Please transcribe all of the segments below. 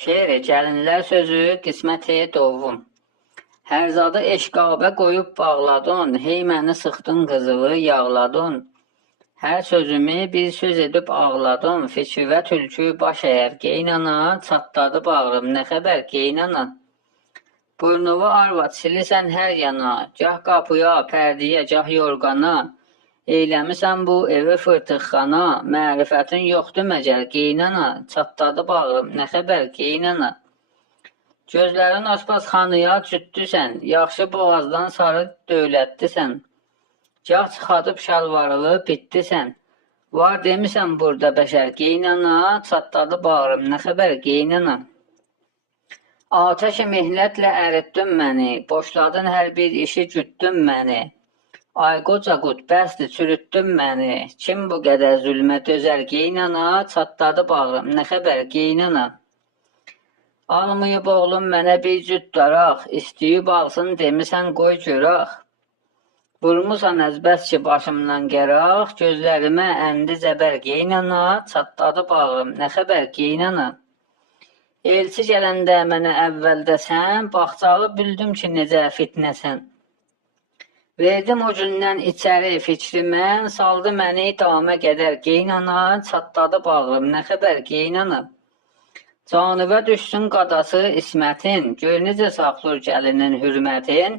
Şeiri gəlinlər sözü qisməti dovum. Hər zadı eşqabə qoyub bağladın, hey məni sıxdın qızılı yağladın. Hər sözümü bir söz edib ağladın, fikri və tülkü baş əyər geynana, çatladı bağrım, nə xəbər geynana. Burnuvu arvad silirsən hər yana, gah qapıya, pərdiyə, gah yorqana. Eyləmisən bu evi fırtıqxana, mərifətin yoxdur məgər geynana, çatladı bağrım, nə xəbər geynana. Gözlərin aşpazxanaya cütdüsən, yaxşı boğazdan sarı dövlətlisən. Gah çıxadıb şalvarılı bitdisən, var demisən burada bəşər geynana, çatladı bağrım, nə xəbər geynana. Atəş-i mihnətlə əritdin məni, boşladın hər bir işi gütdün məni. Ay qoca qut, bəsdir, çürütdün məni, kim bu qədər zülmə dözər geynana, çatladı bağrım, nə xəbər geynana. Almayıb oğlum mənə bir cüt daraq, istəyib alsın demisən qoy görək. Vurmusan əzbəs ki başımdan gəraq, gözlərimə əndi zəbər geynana, çatladı bağrım, nə xəbər geynana. Elçi gələndə mənə əvvəldəsən, baxcalı bildim ki necə fitnəsən. Verdim o gündən içəri fikrimə, saldı məni damə qədər geynana, çatladı bağrım, nə xəbər geynana. Canıva düşsün qadası İsmətin, gör necə saxlır gəlinin hürmətin.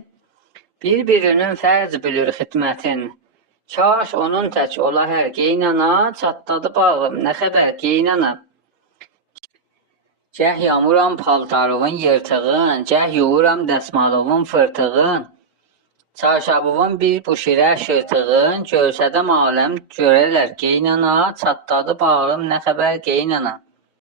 Bir-birinin fərz bilir xidmətin. Kaş onun tək ola hər geynana, çatladı bağrım, nə xəbər geynana. Gəh yamuram paltarımın yırtığın, gəh yuvuram dəsmalımın fırtığın. Çarşabımın bir buşirə şırtığın, görsədəm aləm görərlər geynana, çatladı bağrım, nə xəbər geynana.